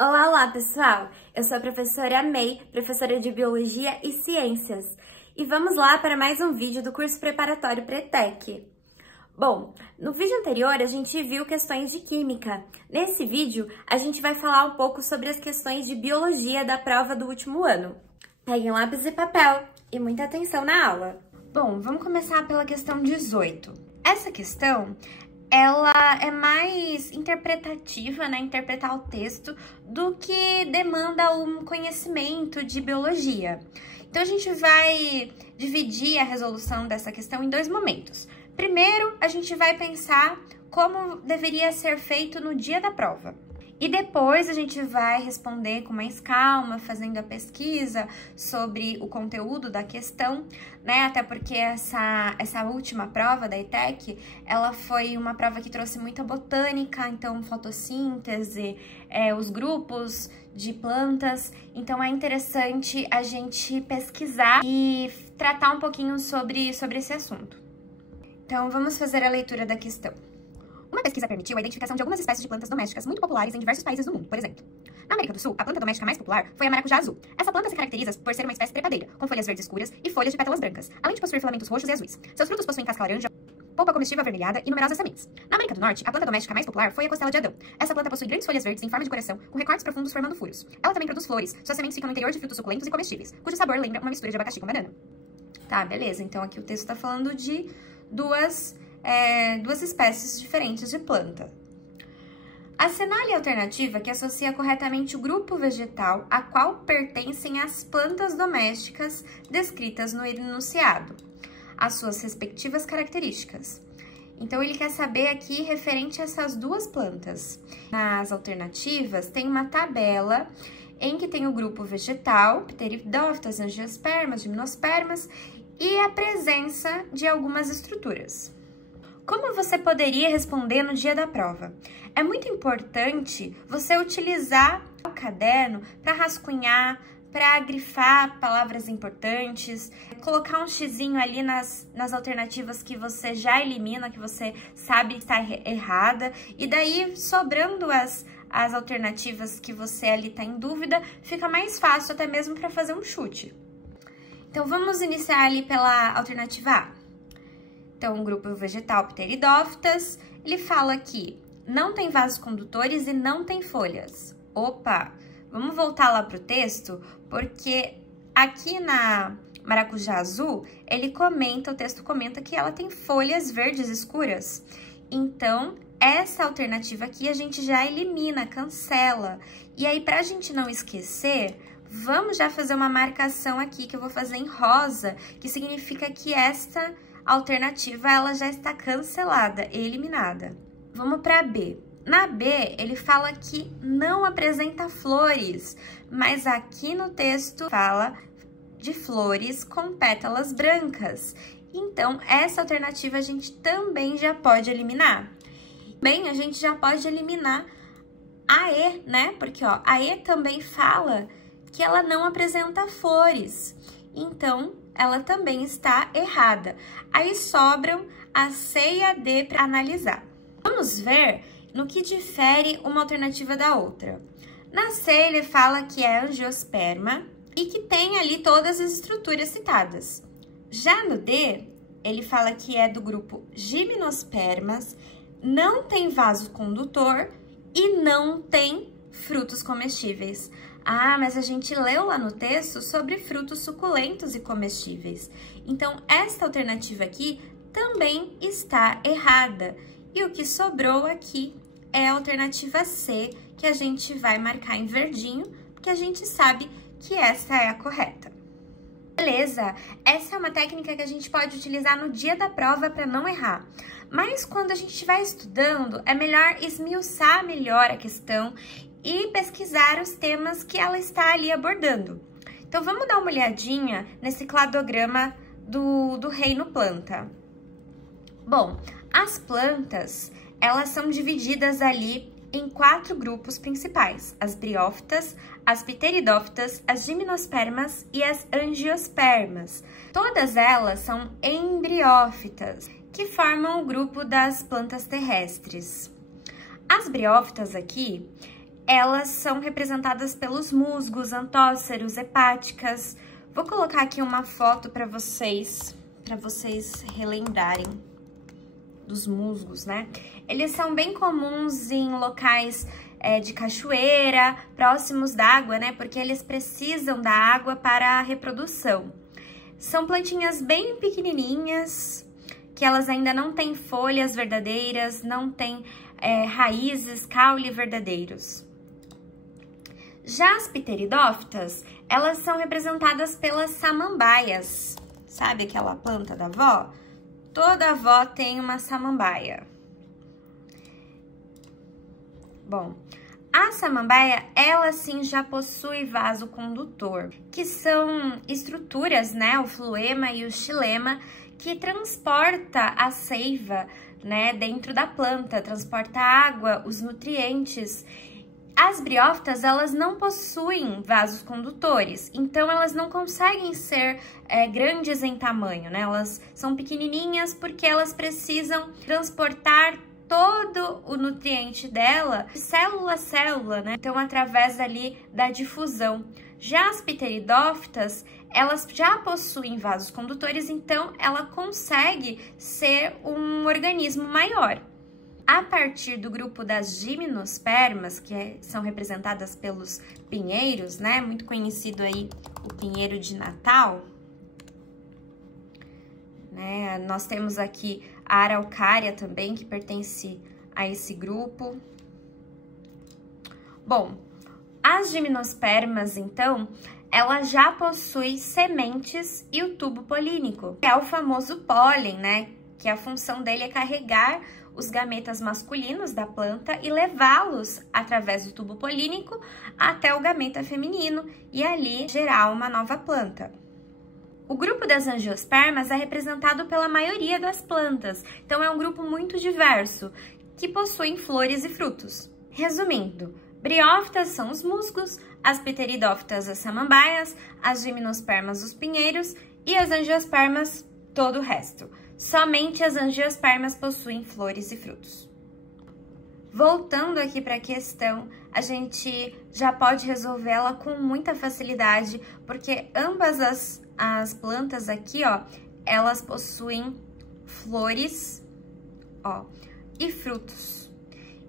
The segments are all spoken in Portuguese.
Olá, olá, pessoal! Eu sou a professora May, professora de Biologia e Ciências. E vamos lá para mais um vídeo do curso preparatório Pretec. Bom, no vídeo anterior a gente viu questões de Química. Nesse vídeo a gente vai falar um pouco sobre as questões de Biologia da prova do último ano. Peguem lápis e papel e muita atenção na aula. Bom, vamos começar pela questão 18. Essa questão ela é mais interpretativa, né? Interpretar o texto, do que demanda um conhecimento de biologia. Então, a gente vai dividir a resolução dessa questão em dois momentos. Primeiro, a gente vai pensar como deveria ser feito no dia da prova. E depois a gente vai responder com mais calma, fazendo a pesquisa sobre o conteúdo da questão, né? Até porque essa última prova da ETEC, ela foi uma prova que trouxe muita botânica, então fotossíntese, os grupos de plantas. Então é interessante a gente pesquisar e tratar um pouquinho sobre esse assunto. Então vamos fazer a leitura da questão. Uma pesquisa permitiu a identificação de algumas espécies de plantas domésticas muito populares em diversos países do mundo, por exemplo. Na América do Sul, a planta doméstica mais popular foi a maracujá azul. Essa planta se caracteriza por ser uma espécie trepadeira, com folhas verdes escuras e folhas de pétalas brancas, além de possuir filamentos roxos e azuis. Seus frutos possuem casca laranja, polpa comestível avermelhada e numerosas sementes. Na América do Norte, a planta doméstica mais popular foi a costela de Adão. Essa planta possui grandes folhas verdes em forma de coração, com recortes profundos formando furos. Ela também produz flores, suas sementes ficam no interior de frutos suculentos e comestíveis, cujo sabor lembra uma mistura de abacaxi com banana. Tá, beleza. Então aqui o texto tá falando de duas espécies diferentes de planta. Assinale a alternativa que associa corretamente o grupo vegetal a qual pertencem as plantas domésticas descritas no enunciado, as suas respectivas características. Então, ele quer saber aqui referente a essas duas plantas. Nas alternativas, tem uma tabela em que tem o grupo vegetal, Pteridófitas, Angiospermas, Gimnospermas, e a presença de algumas estruturas. Como você poderia responder no dia da prova? É muito importante você utilizar o caderno para rascunhar, para grifar palavras importantes, colocar um xizinho ali nas alternativas que você já elimina, que você sabe que está errada, e daí, sobrando as alternativas que você ali está em dúvida, fica mais fácil até mesmo para fazer um chute. Então, vamos iniciar ali pela alternativa A. Então, o grupo vegetal Pteridófitas, ele fala que não tem vasos condutores e não tem folhas. Opa, vamos voltar lá para o texto, porque aqui na maracujá azul, o texto comenta que ela tem folhas verdes escuras. Então, essa alternativa aqui a gente já elimina, cancela. E aí, para a gente não esquecer, vamos já fazer uma marcação aqui que eu vou fazer em rosa, que significa que esta alternativa ela já está cancelada, eliminada. Vamos para B. Na B, ele fala que não apresenta flores, mas aqui no texto fala de flores com pétalas brancas. Então, essa alternativa a gente também já pode eliminar. Bem, a gente já pode eliminar a E, né? Porque, ó, a E também fala que ela não apresenta flores. Então, ela também está errada. Aí sobram a C e a D para analisar. Vamos ver no que difere uma alternativa da outra. Na C, ele fala que é angiosperma e que tem ali todas as estruturas citadas. Já no D, ele fala que é do grupo Gimnospermas, não tem vaso condutor e não tem frutos comestíveis. Ah, mas a gente leu lá no texto sobre frutos suculentos e comestíveis. Então, esta alternativa aqui também está errada. E o que sobrou aqui é a alternativa C, que a gente vai marcar em verdinho, porque a gente sabe que essa é a correta. Beleza, essa é uma técnica que a gente pode utilizar no dia da prova para não errar. Mas quando a gente estiver estudando, é melhor esmiuçar melhor a questão e pesquisar os temas que ela está ali abordando. Então, vamos dar uma olhadinha nesse cladograma do reino planta. Bom, as plantas, elas são divididas ali em 4 grupos principais: as briófitas, as pteridófitas, as gimnospermas e as angiospermas. Todas elas são embriófitas, que formam o grupo das plantas terrestres. As briófitas aqui, elas são representadas pelos musgos, antóceros, hepáticas. Vou colocar aqui uma foto para vocês relembrarem dos musgos, né? Eles são bem comuns em locais de cachoeira, próximos d'água, né? Porque eles precisam da água para a reprodução. São plantinhas bem pequenininhas, que elas ainda não têm folhas verdadeiras, não têm raízes, caule verdadeiros. Já as pteridófitas, elas são representadas pelas samambaias. Sabe aquela planta da avó? Toda avó tem uma samambaia. Bom, a samambaia, ela sim já possui vaso condutor, que são estruturas, né, o floema e o xilema, que transporta a seiva, né, dentro da planta, transporta a água, os nutrientes. As briófitas, elas não possuem vasos condutores, então elas não conseguem ser grandes em tamanho, né? Elas são pequenininhas porque elas precisam transportar todo o nutriente dela, célula a célula, né? Então, através ali da difusão. Já as pteridófitas, elas já possuem vasos condutores, então ela consegue ser um organismo maior. A partir do grupo das gimnospermas, que são representadas pelos pinheiros, né? Muito conhecido aí o pinheiro de Natal, né? Nós temos aqui a araucária também, que pertence a esse grupo. Bom, as gimnospermas, então, ela já possui sementes e o tubo polínico, que é o famoso pólen, né? Que a função dele é carregar os gametas masculinos da planta e levá-los através do tubo polínico até o gameta feminino e ali gerar uma nova planta. O grupo das angiospermas é representado pela maioria das plantas, então é um grupo muito diverso, que possuem flores e frutos. Resumindo, briófitas são os musgos, as pteridófitas as samambaias, as gimnospermas os pinheiros e as angiospermas todo o resto. Somente as angiospermas possuem flores e frutos. Voltando aqui para a questão, a gente já pode resolvê-la com muita facilidade, porque ambas as plantas aqui, ó, elas possuem flores, ó, e frutos.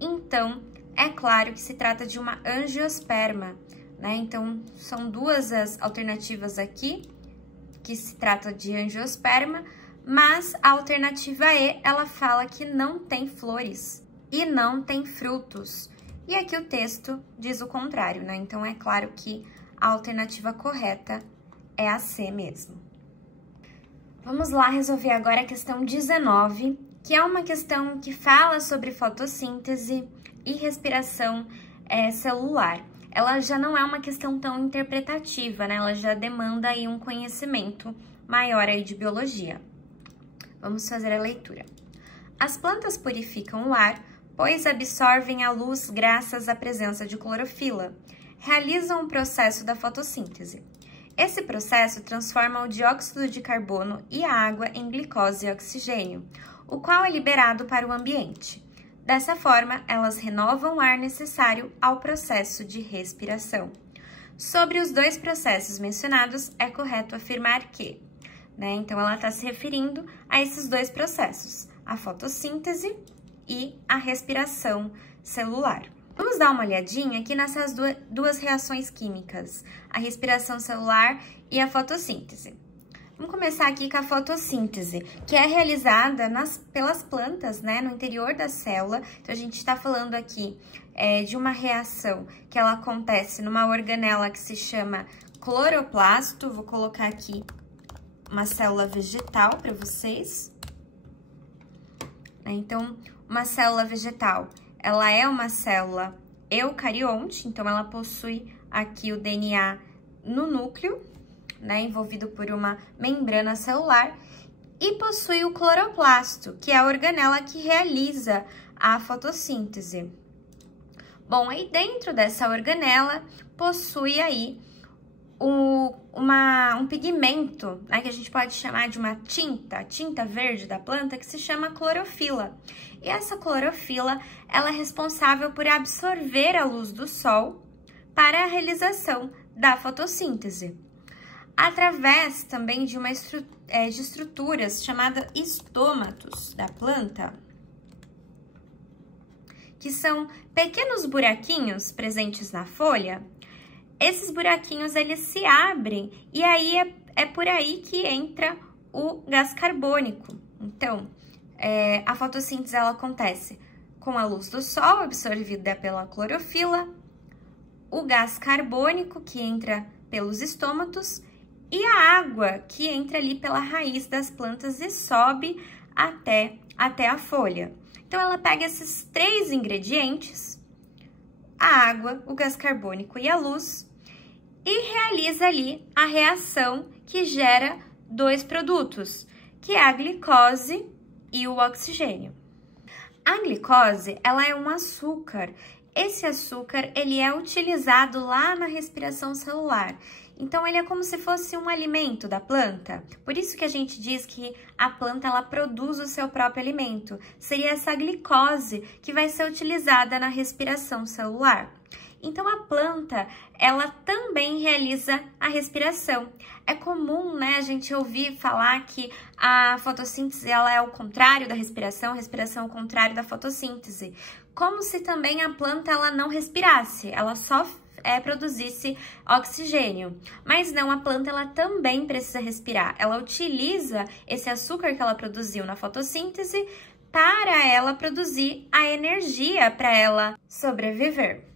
Então, é claro que se trata de uma angiosperma, né? Então, são duas as alternativas aqui, que se trata de angiosperma, mas a alternativa E, ela fala que não tem flores e não tem frutos. E aqui o texto diz o contrário, né? Então, é claro que a alternativa correta é a C mesmo. Vamos lá resolver agora a questão 19, que é uma questão que fala sobre fotossíntese e respiração celular. Ela já não é uma questão tão interpretativa, né? Ela já demanda aí um conhecimento maior aí de biologia. Vamos fazer a leitura. As plantas purificam o ar, pois absorvem a luz graças à presença de clorofila. Realizam o processo da fotossíntese. Esse processo transforma o dióxido de carbono e a água em glicose e oxigênio, o qual é liberado para o ambiente. Dessa forma, elas renovam o ar necessário ao processo de respiração. Sobre os dois processos mencionados, é correto afirmar que, né? Então, ela está se referindo a esses dois processos, a fotossíntese e a respiração celular. Vamos dar uma olhadinha aqui nessas duas reações químicas, a respiração celular e a fotossíntese. Vamos começar aqui com a fotossíntese, que é realizada pelas plantas, né, no interior da célula. Então, a gente está falando aqui de uma reação que ela acontece numa organela que se chama cloroplasto. Vou colocar aqui uma célula vegetal para vocês. Então, uma célula vegetal, ela é uma célula eucarionte, então ela possui aqui o DNA no núcleo, né, envolvido por uma membrana celular, e possui o cloroplasto, que é a organela que realiza a fotossíntese. Bom, aí dentro dessa organela possui aí um pigmento, né, que a gente pode chamar de uma tinta verde da planta, que se chama clorofila. E essa clorofila, ela é responsável por absorver a luz do sol para a realização da fotossíntese, através também de de estruturas chamadas estômatos da planta, que são pequenos buraquinhos presentes na folha. Esses buraquinhos, eles se abrem e aí é por aí que entra o gás carbônico. Então, a fotossíntese, ela acontece com a luz do sol absorvida pela clorofila, o gás carbônico que entra pelos estômatos e a água que entra ali pela raiz das plantas e sobe até a folha. Então, ela pega esses 3 ingredientes, a água, o gás carbônico e a luz, e realiza ali a reação que gera 2 produtos, que é a glicose e o oxigênio. A glicose, ela é um açúcar. Esse açúcar, ele é utilizado lá na respiração celular. Então, ele é como se fosse um alimento da planta. Por isso que a gente diz que a planta, ela produz o seu próprio alimento. Seria essa glicose que vai ser utilizada na respiração celular. Então, a planta, ela também realiza a respiração. É comum, né, a gente ouvir falar que a fotossíntese, ela é o contrário da respiração, a respiração é o contrário da fotossíntese. Como se também a planta, ela não respirasse, ela só produzisse oxigênio. Mas não, a planta, ela também precisa respirar. Ela utiliza esse açúcar que ela produziu na fotossíntese para ela produzir a energia para ela sobreviver.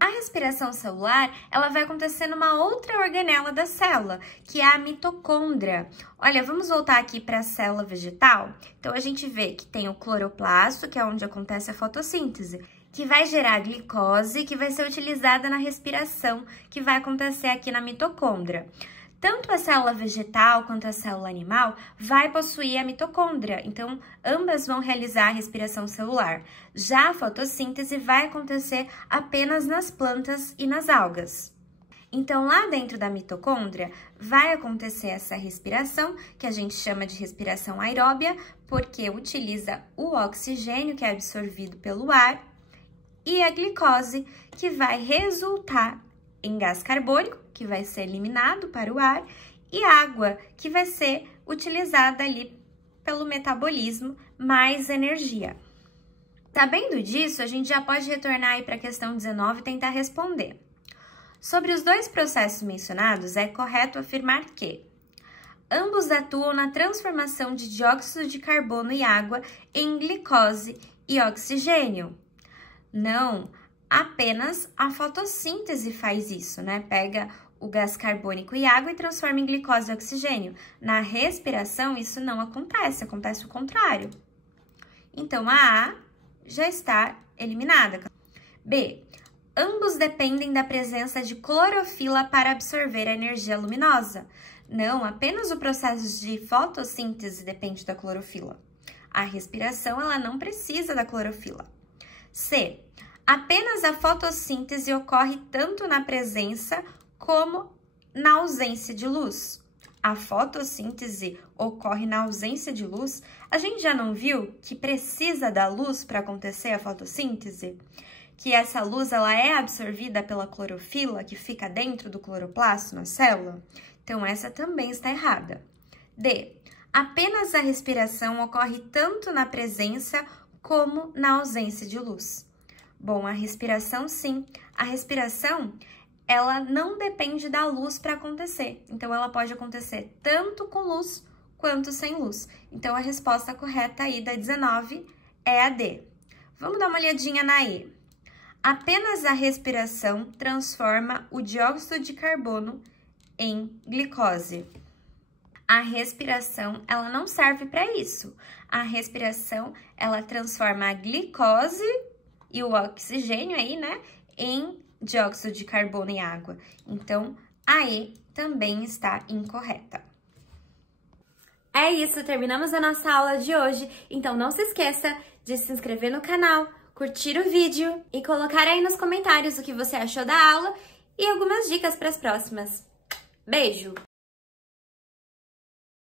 A respiração celular, ela vai acontecer numa outra organela da célula, que é a mitocôndria. Olha, vamos voltar aqui para a célula vegetal? Então, a gente vê que tem o cloroplasto, que é onde acontece a fotossíntese, que vai gerar glicose, que vai ser utilizada na respiração, que vai acontecer aqui na mitocôndria. Tanto a célula vegetal quanto a célula animal vai possuir a mitocôndria, então ambas vão realizar a respiração celular. Já a fotossíntese vai acontecer apenas nas plantas e nas algas. Então, lá dentro da mitocôndria vai acontecer essa respiração, que a gente chama de respiração aeróbia, porque utiliza o oxigênio que é absorvido pelo ar e a glicose, que vai resultar em gás carbônico, que vai ser eliminado para o ar, e água, que vai ser utilizada ali pelo metabolismo, mais energia. Sabendo disso, a gente já pode retornar aí para a questão 19 e tentar responder. Sobre os 2 processos mencionados, é correto afirmar que ambos atuam na transformação de dióxido de carbono e água em glicose e oxigênio. Não, apenas a fotossíntese faz isso, né? Pega o gás carbônico e água e transforma em glicose e oxigênio. Na respiração, isso não acontece, acontece o contrário. Então, a A já está eliminada. B. Ambos dependem da presença de clorofila para absorver a energia luminosa. Não, apenas o processo de fotossíntese depende da clorofila. A respiração, ela não precisa da clorofila. C. Apenas a fotossíntese ocorre tanto na presença como na ausência de luz. A fotossíntese ocorre na ausência de luz. A gente já não viu que precisa da luz para acontecer a fotossíntese? Que essa luz, ela é absorvida pela clorofila que fica dentro do cloroplasto na célula? Então, essa também está errada. D. Apenas a respiração ocorre tanto na presença como na ausência de luz. Bom, a respiração, sim. A respiração, ela não depende da luz para acontecer. Então, ela pode acontecer tanto com luz quanto sem luz. Então, a resposta correta aí da 19 é a D. Vamos dar uma olhadinha na E. Apenas a respiração transforma o dióxido de carbono em glicose. A respiração, ela não serve para isso. A respiração, ela transforma a glicose e o oxigênio aí, né, em dióxido de carbono e água. Então, a E também está incorreta. É isso, terminamos a nossa aula de hoje. Então, não se esqueça de se inscrever no canal, curtir o vídeo e colocar aí nos comentários o que você achou da aula e algumas dicas para as próximas. Beijo!